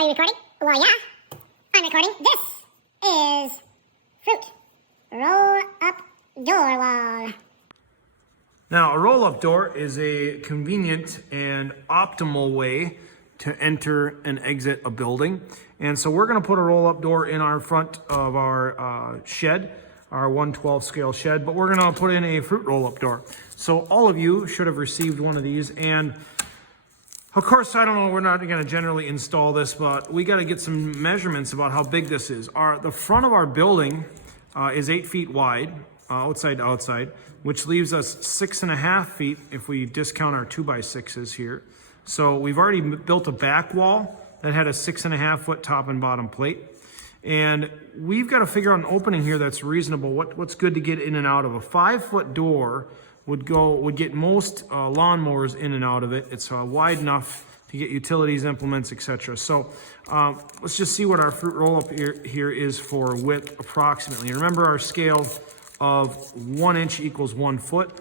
Are you recording? Well, yeah. I'm recording. This is fruit. Roll up door wall. Now, a roll-up door is a convenient and optimal way to enter and exit a building. And so we're gonna put a roll-up door in our front of our shed, our 1/12 scale shed, but we're gonna put in a fruit roll-up door. So all of you should have received one of these. And of course, I don't know, we're not gonna generally install this, but we gotta get some measurements about how big this is. The front of our building is 8 feet wide, outside to outside, which leaves us 6.5 feet if we discount our 2x6s here. So we've already built a back wall that had a 6.5 foot top and bottom plate. And we've got to figure out an opening here that's reasonable. What's good to get in and out of. A 5-foot door would get most lawnmowers in and out of it. It's wide enough to get utilities, implements, etc. So let's just see what our fruit roll-up here is for width approximately. Remember our scale of 1 inch equals 1 foot.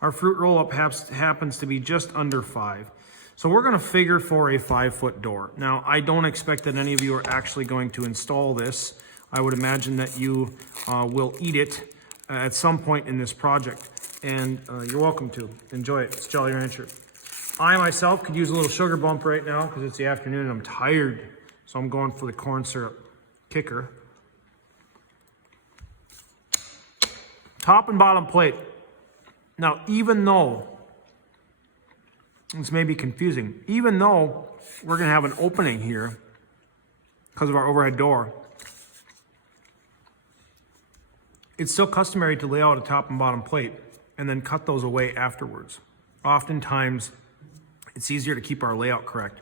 Our fruit roll-up happens to be just under 5. So we're gonna figure for a 5-foot door. Now, I don't expect that any of you are actually going to install this. I would imagine that you will eat it at some point in this project. And you're welcome to. Enjoy it. It's Jolly Rancher. I myself could use a little sugar bump right now because it's the afternoon and I'm tired. So I'm going for the corn syrup kicker. Top and bottom plate. Now, even though, this may be confusing, even though we're gonna have an opening here because of our overhead door, it's still customary to lay out a top and bottom plate and then cut those away afterwards. Oftentimes, it's easier to keep our layout correct.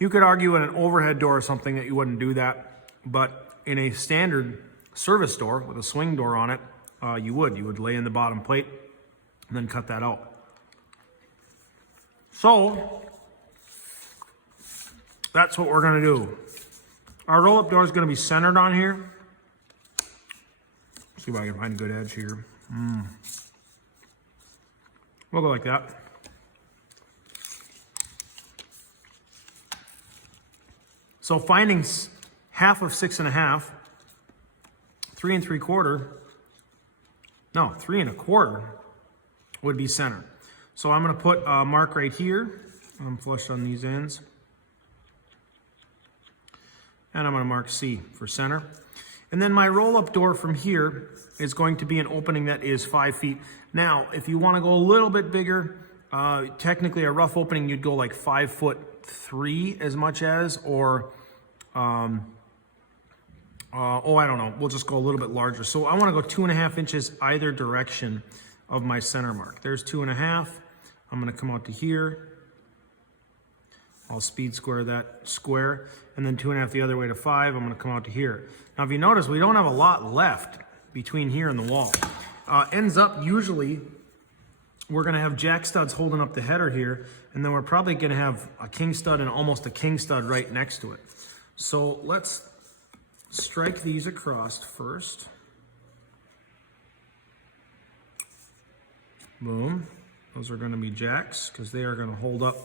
You could argue in an overhead door or something that you wouldn't do that, but in a standard service door with a swing door on it, you would lay in the bottom plate and then cut that out. So that's what we're gonna do. Our roll-up door is gonna be centered on here. See if I can find a good edge here. We'll go like that. So finding half of 6.5, 3 1/4 would be center. So I'm gonna put a mark right here. I'm flush on these ends. And I'm gonna mark C for center. And then my roll-up door from here is going to be an opening that is 5 feet. Now, if you wanna go a little bit bigger, technically a rough opening, you'd go like 5'3" as much as, or, I don't know, we'll just go a little bit larger. So I wanna go 2.5 inches either direction of my center mark. There's 2.5. I'm gonna come out to here. I'll speed square that square, and then 2.5 the other way to 5. I'm gonna come out to here. Now, if you notice, we don't have a lot left between here and the wall. Ends up, usually, we're gonna have jack studs holding up the header here, and then we're probably gonna have a king stud and almost a king stud right next to it. So let's strike these across first. Boom. Those are gonna be jacks because they are gonna hold up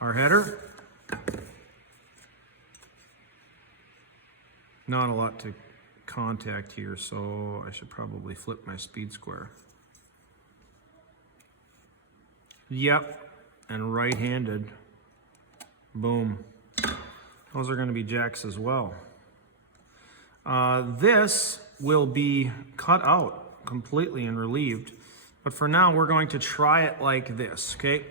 our header. Not a lot to contact here, so I should probably flip my speed square. Yep, and right-handed. Boom. Those are gonna be jacks as well. This will be cut out completely and relieved. But for now, we're going to try it like this, okay?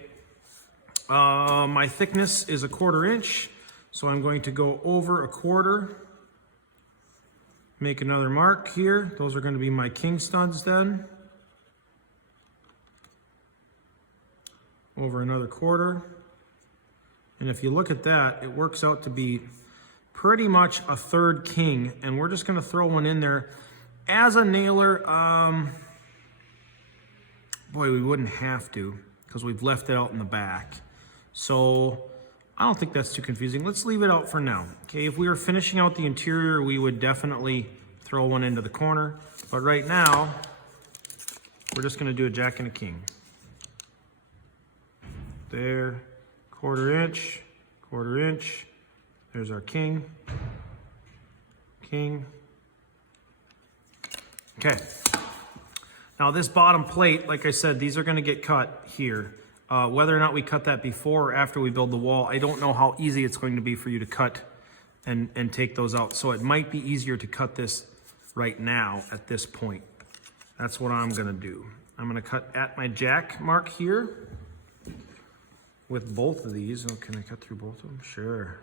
My thickness is 1/4 inch, so I'm going to go over 1/4. Make another mark here. Those are going to be my king studs then. Over another 1/4. And if you look at that, it works out to be pretty much a 1/3 king, and we're just going to throw one in there as a nailer. Boy, we wouldn't have to because we've left it out in the back. So I don't think that's too confusing. Let's leave it out for now. Okay, if we were finishing out the interior, we would definitely throw one into the corner. But right now, we're just gonna do a jack and a king. There, 1/4 inch, 1/4 inch, There's our king. King. Okay. Now this bottom plate, like I said, these are going to get cut here. Whether or not we cut that before or after we build the wall, I don't know how easy it's going to be for you to cut and take those out. So it might be easier to cut this right now at this point. That's what I'm going to do. I'm going to cut at my jack mark here with both of these. Oh, can I cut through both of them? Sure.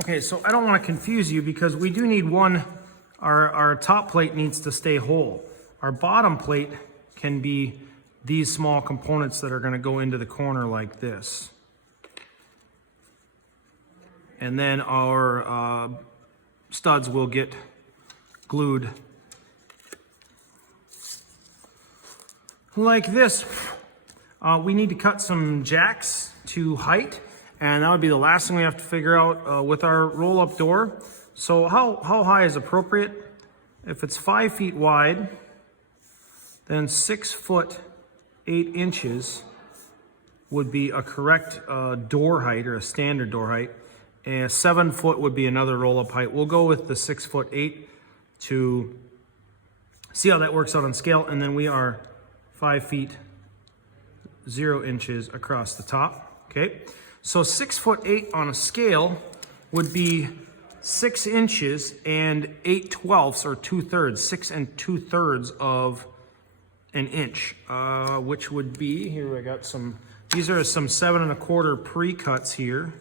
Okay, so I don't want to confuse you because we do need one, our top plate needs to stay whole. Our bottom plate can be these small components that are going to go into the corner like this. And then our studs will get glued like this. We need to cut some jacks to height. And that would be the last thing we have to figure out with our roll-up door. So how high is appropriate? If it's 5 feet wide, then 6 foot 8 inches would be a correct door height or a standard door height. And 7 foot would be another roll-up height. We'll go with the 6 foot 8 to see how that works out on scale. And then we are 5 feet 0 inches across the top. Okay. So 6 foot 8 on a scale would be 6 inches and 8/12 or 2/3, 6 2/3 of an inch, which would be, here I got some, these are some 7 1/4 pre-cuts here,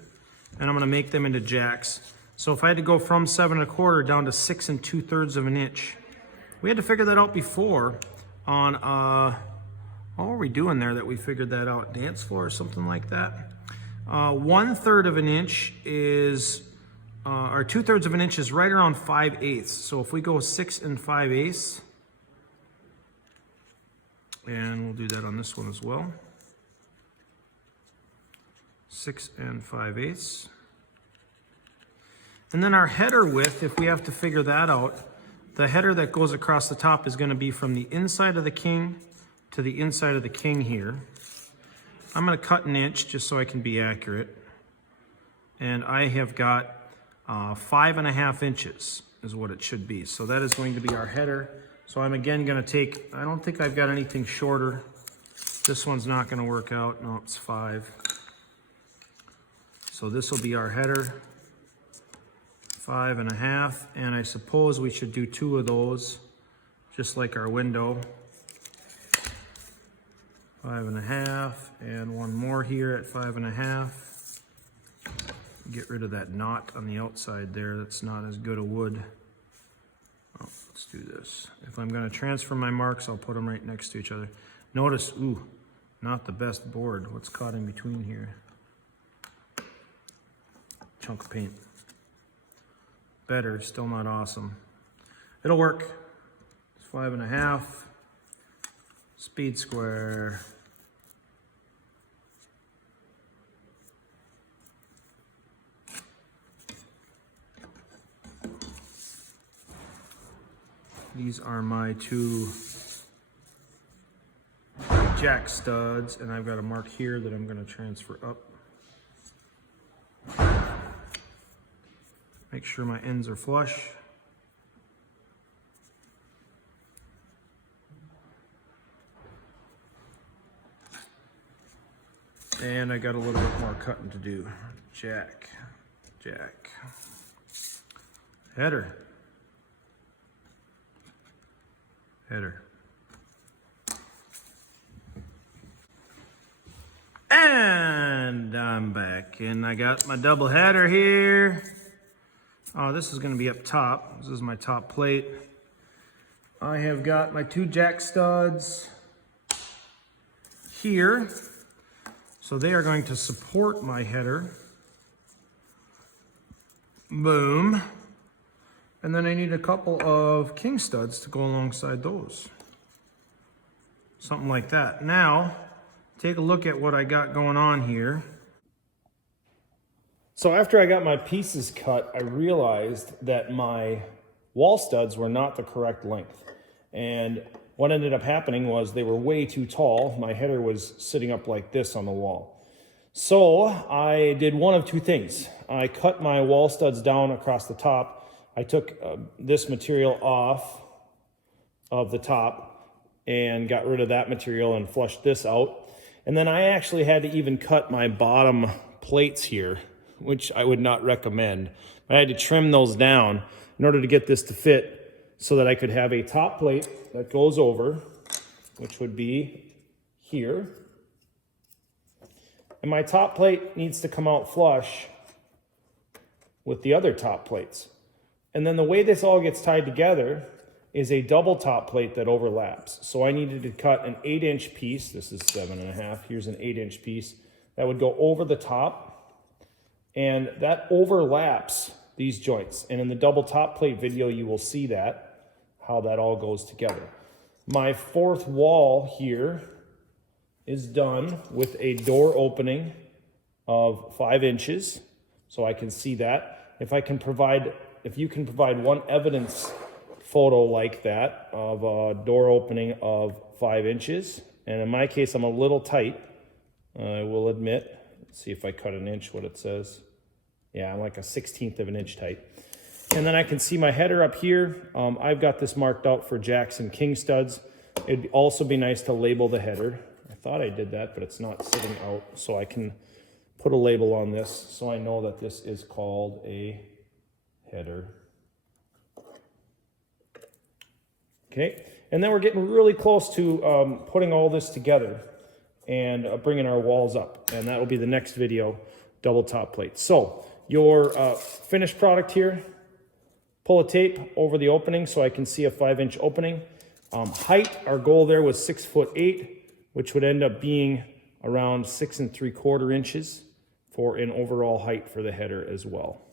and I'm gonna make them into jacks. So if I had to go from 7 1/4 down to 6 2/3 of an inch, we had to figure that out before on, what were we doing there that we figured that out? Dance floor or something like that? 1/3 of an inch is, or 2/3 of an inch is right around 5/8. So if we go 6 5/8, and we'll do that on this one as well. 6 5/8. And then our header width, if we have to figure that out, the header that goes across the top is going to be from the inside of the king to the inside of the king here. I'm going to cut an inch just so I can be accurate. And I have got 5 1/2 inches is what it should be. So that is going to be our header. So I'm again going to take, I don't think I've got anything shorter. This one's not going to work out. No, it's 5. So this will be our header. 5 1/2. And I suppose we should do 2 of those, just like our window. 5 1/2, and one more here at 5 1/2. Get rid of that knot on the outside there. That's not as good a wood. Oh, let's do this. If I'm going to transfer my marks, I'll put them right next to each other. Notice, ooh, not the best board. What's caught in between here? Chunk of paint. Better, still not awesome. It'll work. It's 5 1/2. Speed square. These are my 2 jack studs, and I've got a mark here that I'm going to transfer up. Make sure my ends are flush. And I got a little bit more cutting to do. Jack, jack. Header. header. And I'm back, and I got my double header here. Oh, this is going to be up top. This is my top plate. I have got my 2 jack studs here. So they are going to support my header. Boom. And then I need a couple of king studs to go alongside those. Something like that. Now, take a look at what I got going on here. So after I got my pieces cut, I realized that my wall studs were not the correct length. And what ended up happening was they were way too tall. My header was sitting up like this on the wall. So I did one of 2 things. I cut my wall studs down across the top. I took this material off of the top and got rid of that material and flushed this out. And then I actually had to even cut my bottom plates here, which I would not recommend. I had to trim those down in order to get this to fit so that I could have a top plate that goes over, which would be here. And my top plate needs to come out flush with the other top plates. And then the way this all gets tied together is a double top plate that overlaps. So I needed to cut an 8-inch piece. This is 7.5. Here's an 8-inch piece that would go over the top. And that overlaps these joints. And in the double top plate video, you will see that, how that all goes together. My 4th wall here is done with a door opening of 5 inches. So I can see that. If you can provide one evidence photo like that of a door opening of 5 inches, and in my case, I'm a little tight, I will admit. Let's see if I cut an inch, what it says. Yeah, I'm like a 1/16 of an inch tight. And then I can see my header up here. I've got this marked out for jacks and king studs. It'd also be nice to label the header. I thought I did that, but it's not sitting out, so I can put a label on this so I know that this is called a header. Okay, and then we're getting really close to putting all this together and bringing our walls up, and that will be the next video, double top plate. So your finished product here, pull a tape over the opening so I can see a 5-inch opening. Height, our goal there was 6'8", which would end up being around 6 3/4 inches for an overall height for the header as well.